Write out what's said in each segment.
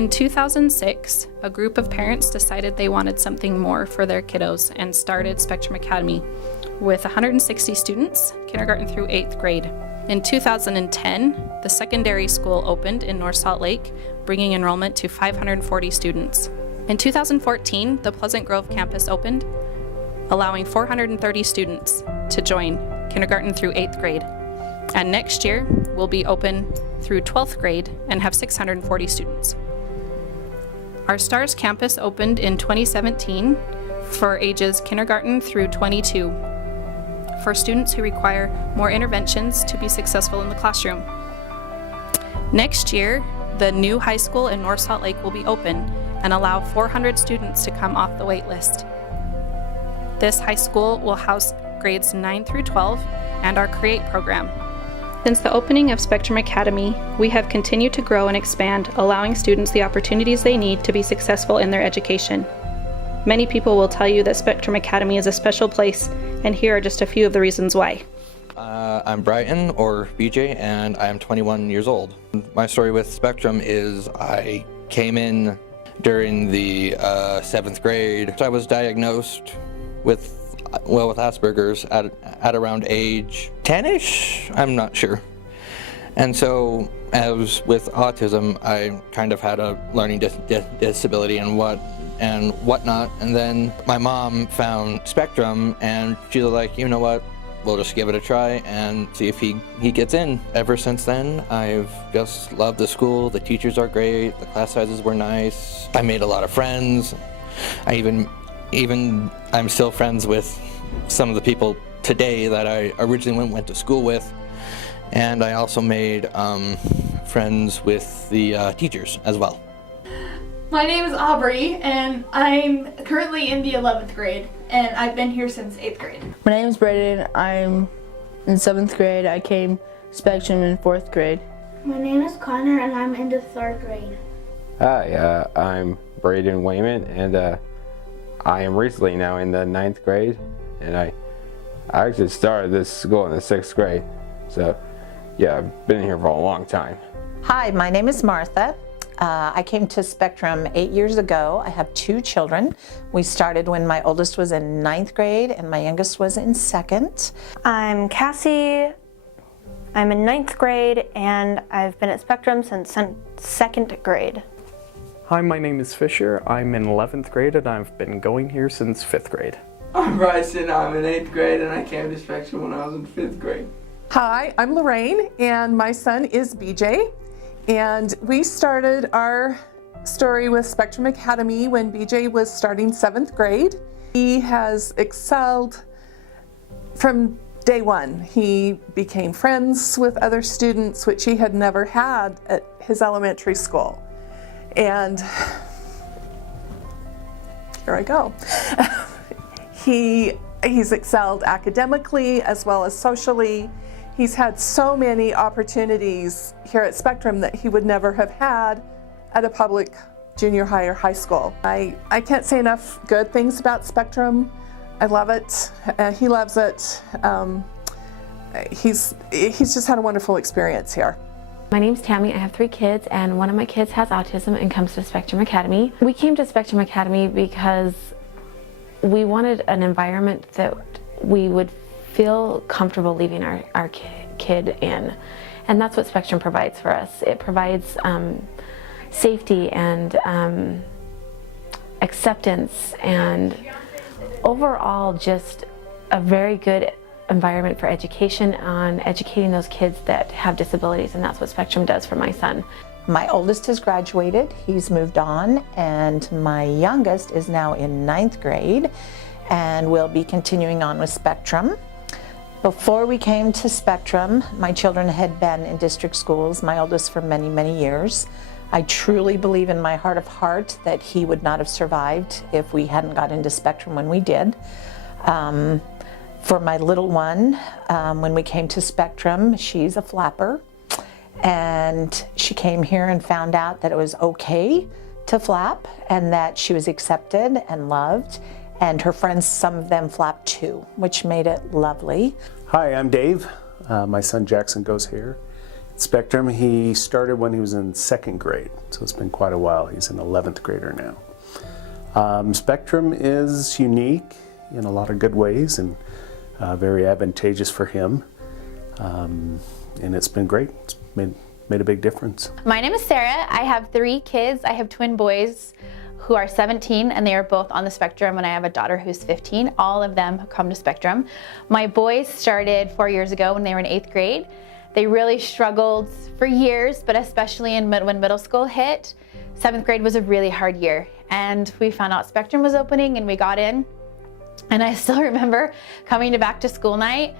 In 2006, a group of parents decided they wanted something more for their kiddos and started Spectrum Academy with 160 students, kindergarten through 8th grade. In 2010, the secondary school opened in North Salt Lake, bringing enrollment to 540 students. In 2014, the Pleasant Grove campus opened, allowing 430 students to join kindergarten through 8th grade. And next year, we'll be open through 12th grade and have 640 students. Our STARS campus opened in 2017 for ages kindergarten through 22, for students who require more interventions to be successful in the classroom. Next year, the new high school in North Salt Lake will be open and allow 400 students to come off the wait list. This high school will house grades 9 through 12 and our CREATE program. Since the opening of Spectrum Academy, we have continued to grow and expand, allowing students the opportunities they need to be successful in their education. Many people will tell you that Spectrum Academy is a special place, and here are just a few of the reasons why. I'm Brighton, or BJ, and I'm 21 years old. My story with Spectrum is I came in during the 7th grade. I was diagnosed with Asperger's at around age 10-ish, I'm not sure. And so, as with autism, I kind of had a learning disability and whatnot. And then my mom found Spectrum, and she was like, you know what, we'll just give it a try and see if he gets in. Ever since then, I've just loved the school. The teachers are great. The class sizes were nice. I made a lot of friends. I'm still friends with some of the people today that I originally went to school with, and I also made friends with the teachers as well. My name is Aubrey, and I'm currently in the 11th grade, and I've been here since 8th grade. My name is Brayden. I'm in 7th grade. I came Spectrum in 4th grade. My name is Connor, and I'm in the 3rd grade. Hi, I'm Brayden Wayman, and I am recently now in the 9th grade, and I actually started this school in the 6th grade. So yeah, I've been here for a long time. Hi, my name is Martha. I came to Spectrum 8 years ago. I have 2 children. We started when my oldest was in 9th grade and my youngest was in 2nd. I'm Cassie. I'm in 9th grade and I've been at Spectrum since 2nd grade. Hi, my name is Fisher. I'm in 11th grade and I've been going here since 5th grade. I'm Bryson. I'm in 8th grade and I came to Spectrum when I was in 5th grade. Hi, I'm Lorraine and my son is BJ. And we started our story with Spectrum Academy when BJ was starting 7th grade. He has excelled from day one. He became friends with other students, which he had never had at his elementary school. And here I go. He's excelled academically as well as socially. He's had so many opportunities here at Spectrum that he would never have had at a public junior high or high school. I can't say enough good things about Spectrum. I love it. He loves it. He's just had a wonderful experience here. My name's Tammy. I have 3 kids, and one of my kids has autism and comes to Spectrum Academy. We came to Spectrum Academy because we wanted an environment that we would feel comfortable leaving our kid in, and that's what Spectrum provides for us. It provides safety and acceptance and overall just a very good environment for education on educating those kids that have disabilities, and that's what Spectrum does for my son. My oldest has graduated, he's moved on, and my youngest is now in 9th grade and will be continuing on with Spectrum. Before we came to Spectrum, my children had been in district schools, my oldest for many, many years. I truly believe in my heart of heart that he would not have survived if we hadn't got into Spectrum when we did. For my little one, when we came to Spectrum, she's a flapper, and she came here and found out that it was okay to flap and that she was accepted and loved, and her friends, some of them flapped too, which made it lovely. Hi, I'm Dave. My son Jackson goes here. Spectrum, he started when he was in 2nd grade, so it's been quite a while. He's an 11th grader now. Spectrum is unique in a lot of good ways and very advantageous for him. And it's been great. It's made a big difference. My name is Sarah. I have 3 kids. I have twin boys who are 17 and they are both on the spectrum, and I have a daughter who's 15. All of them come to Spectrum. My boys started 4 years ago when they were in 8th grade. They really struggled for years, but especially when middle school hit. 7th grade was a really hard year, and we found out Spectrum was opening and we got in. And I still remember coming to back to school night,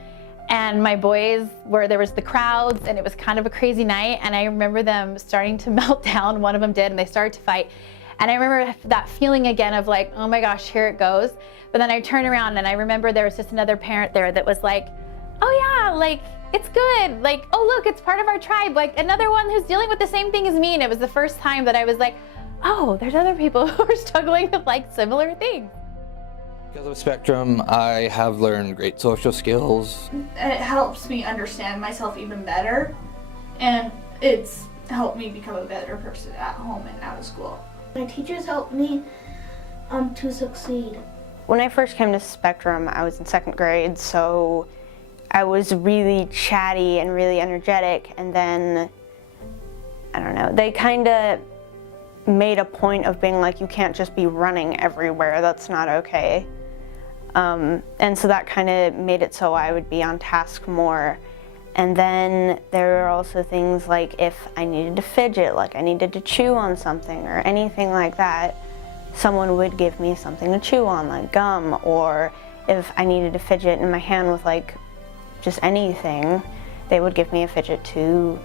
and my boys there was the crowds and it was kind of a crazy night, and I remember them starting to melt down. One of them did, and they started to fight. And I remember that feeling again of like, oh my gosh, here it goes. But then I turned around and I remember there was just another parent there that was like, oh yeah, like, it's good. Like, oh look, it's part of our tribe. Like, another one who's dealing with the same thing as me. And it was the first time that I was like, oh, there's other people who are struggling with like similar things. Because of Spectrum, I have learned great social skills. It helps me understand myself even better, and it's helped me become a better person at home and out of school. My teachers helped me to succeed. When I first came to Spectrum, I was in 2nd grade, so I was really chatty and really energetic, and then, I don't know, they kind of made a point of being like, you can't just be running everywhere, that's not okay. And so that kind of made it so I would be on task more. And then there were also things like if I needed to fidget, like I needed to chew on something or anything like that, someone would give me something to chew on, like gum, or if I needed to fidget in my hand with like just anything, they would give me a fidget to,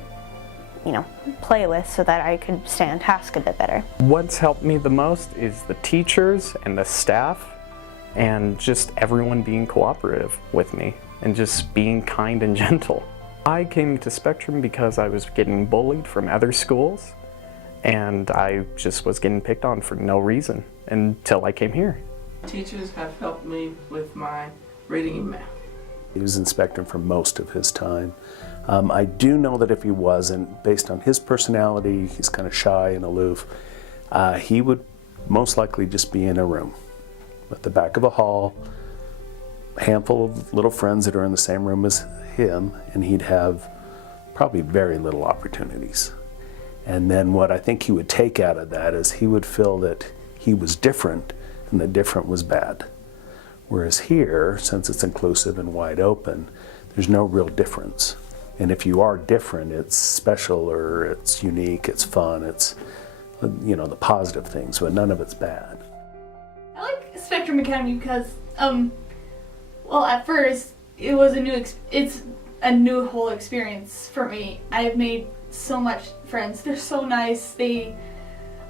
you know, play with so that I could stay on task a bit better. What's helped me the most is the teachers and the staff and just everyone being cooperative with me and just being kind and gentle. I came to Spectrum because I was getting bullied from other schools, and I just was getting picked on for no reason until I came here. Teachers have helped me with my reading and math. He was in Spectrum for most of his time. I do know that if he wasn't, based on his personality, he's kind of shy and aloof, he would most likely just be in a room at the back of a hall, a handful of little friends that are in the same room as him, and he'd have probably very little opportunities. And then what I think he would take out of that is he would feel that he was different and that different was bad. Whereas here, since it's inclusive and wide open, there's no real difference. And if you are different, it's special or it's unique, it's fun, it's, you know, the positive things, but none of it's bad. I like Spectrum Academy because, well, at first it was it's a new whole experience for me. I've made so much friends. They're so nice. They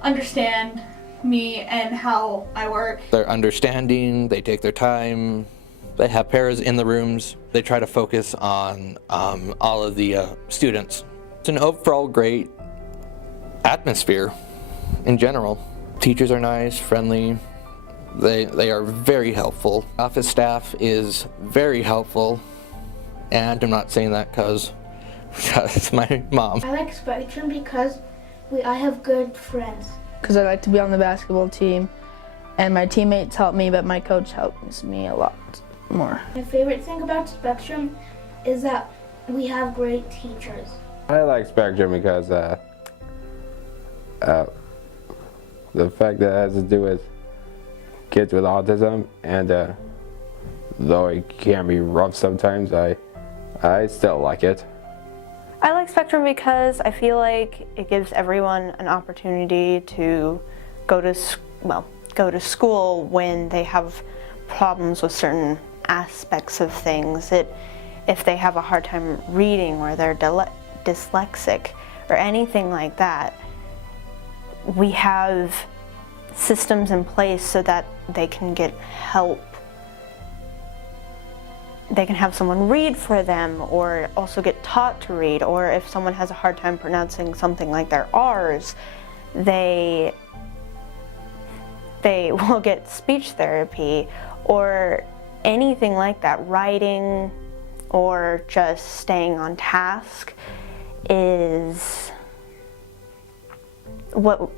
understand me and how I work. They're understanding, they take their time, they have pairs in the rooms. They try to focus on all of the students. It's an overall great atmosphere in general. Teachers are nice, friendly. They are very helpful. Office staff is very helpful, and I'm not saying that because it's my mom. I like Spectrum because I have good friends. Because I like to be on the basketball team, and my teammates help me, but my coach helps me a lot more. My favorite thing about Spectrum is that we have great teachers. I like Spectrum because the fact that it has to do with kids with autism, and though it can be rough sometimes, I still like it. I like Spectrum because I feel like it gives everyone an opportunity to go to school when they have problems with certain aspects of things. If they have a hard time reading or they're dyslexic or anything like that, we have systems in place so that they can get help. They can have someone read for them or also get taught to read, or if someone has a hard time pronouncing something like their R's, they will get speech therapy or anything like that, writing or just staying on task. is well,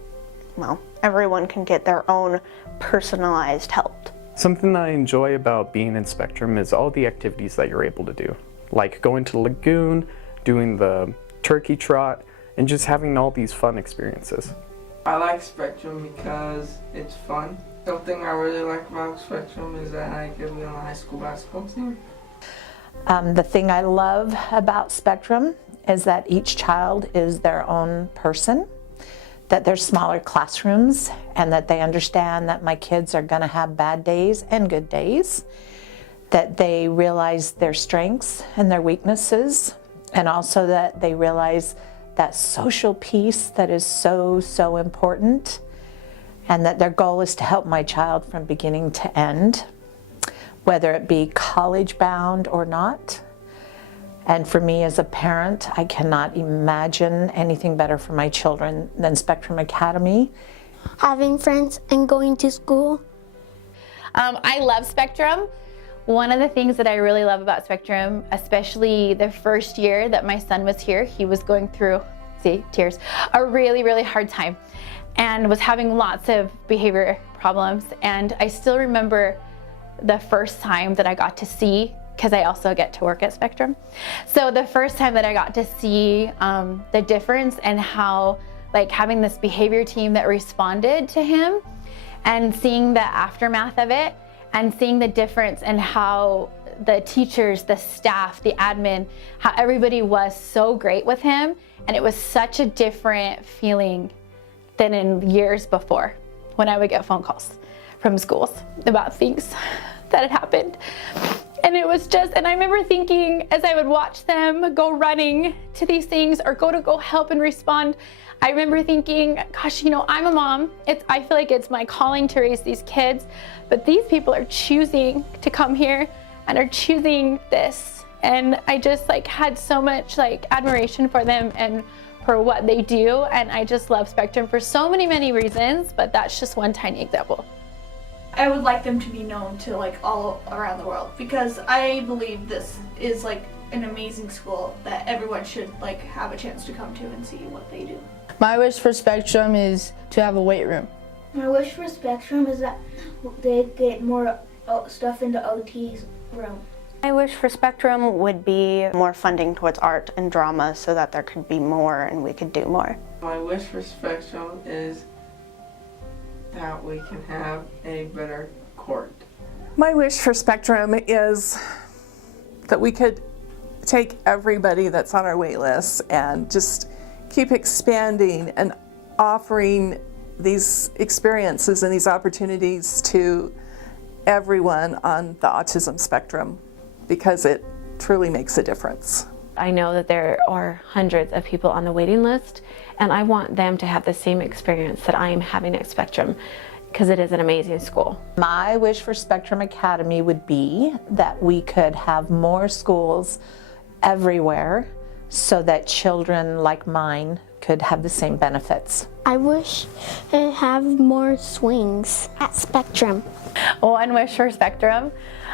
everyone can get their own personalized help. Something that I enjoy about being in Spectrum is all the activities that you're able to do, like going to the lagoon, doing the turkey trot, and just having all these fun experiences. I like Spectrum because it's fun. Something I really like about Spectrum is that I get to be on the high school basketball team. The thing I love about Spectrum is that each child is their own person, that there's smaller classrooms, and that they understand that my kids are going to have bad days and good days, that they realize their strengths and their weaknesses, and also that they realize that social piece that is so, so important, and that their goal is to help my child from beginning to end, whether it be college bound or not. And for me as a parent, I cannot imagine anything better for my children than Spectrum Academy. Having friends and going to school. I love Spectrum. One of the things that I really love about Spectrum, especially the first year that my son was here, he was going through, see, tears, a really, really hard time and was having lots of behavior problems. And I still remember the first time that I got to see, because I also get to work at Spectrum. So the first time that I got to see the difference and how, like, having this behavior team that responded to him and seeing the aftermath of it and seeing the difference and how the teachers, the staff, the admin, how everybody was so great with him. And it was such a different feeling than in years before when I would get phone calls from schools about things that had happened. And it was just, and I remember thinking as I would watch them go running to these things or go help and respond, I remember thinking, gosh, you know, I'm a mom. I feel like it's my calling to raise these kids, but these people are choosing to come here and are choosing this. And I just had so much admiration for them and for what they do. And I just love Spectrum for so many, many reasons, but that's just one tiny example. I would like them to be known to all around the world because I believe this is an amazing school that everyone should have a chance to come to and see what they do. My wish for Spectrum is to have a weight room. My wish for Spectrum is that they get more stuff in the OT's room. My wish for Spectrum would be more funding towards art and drama so that there could be more and we could do more. My wish for Spectrum is that we can have a better court. My wish for Spectrum is that we could take everybody that's on our wait list and just keep expanding and offering these experiences and these opportunities to everyone on the autism spectrum because it truly makes a difference. I know that there are hundreds of people on the waiting list, and I want them to have the same experience that I am having at Spectrum because it is an amazing school. My wish for Spectrum Academy would be that we could have more schools everywhere so that children like mine could have the same benefits. I wish to have more swings at Spectrum. One wish for Spectrum.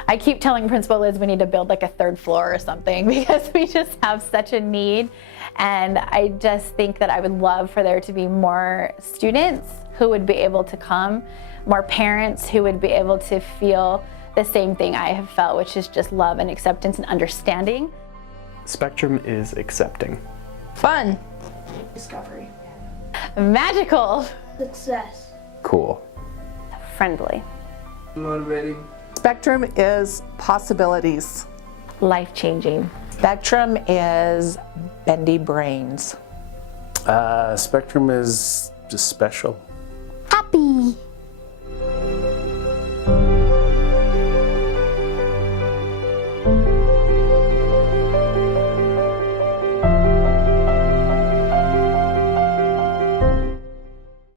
I keep telling Principal Liz we need to build a third floor or something because we just have such a need. And I just think that I would love for there to be more students who would be able to come, more parents who would be able to feel the same thing I have felt, which is just love and acceptance and understanding. Spectrum is accepting. Fun. Discovery. Magical. Success. Cool. Friendly. Motivating. Spectrum is possibilities. Life-changing. Spectrum is bendy brains. Spectrum is just special. Happy.